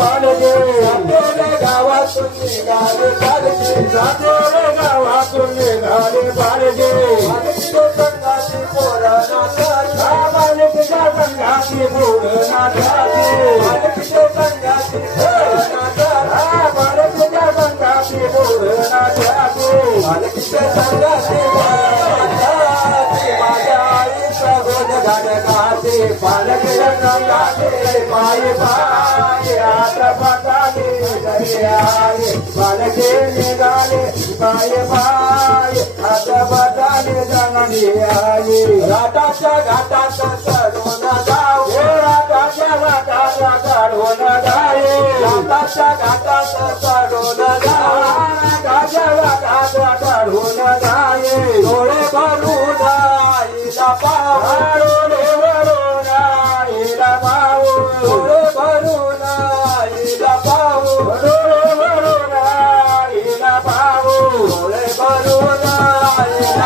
पालजे जाते गावातून निघाले पालजे जाते गावातून निघाले पालजे मालकीच्या संघाची पोरं नाचायची मालकीच्या संघाची पोरं नाचायची मालकीच्या संघाची पोरं नाचायची मालकीच्या संघाची पोरं नाचायची मालकीच्या संघाची पालकीच्या संघाचे पाय पाय आता पाताले घरी आले पालके निघाले पाय पाय आता पाताले जंगली आले घाटाच्या घाटात चढून जाऊ घाटाच्या घाटाचा चढून जाये घाटाच्या घाटात चढून जाऊ घाटाच्या घाटाचा चढून जाये डोळे भरून आईला पाहू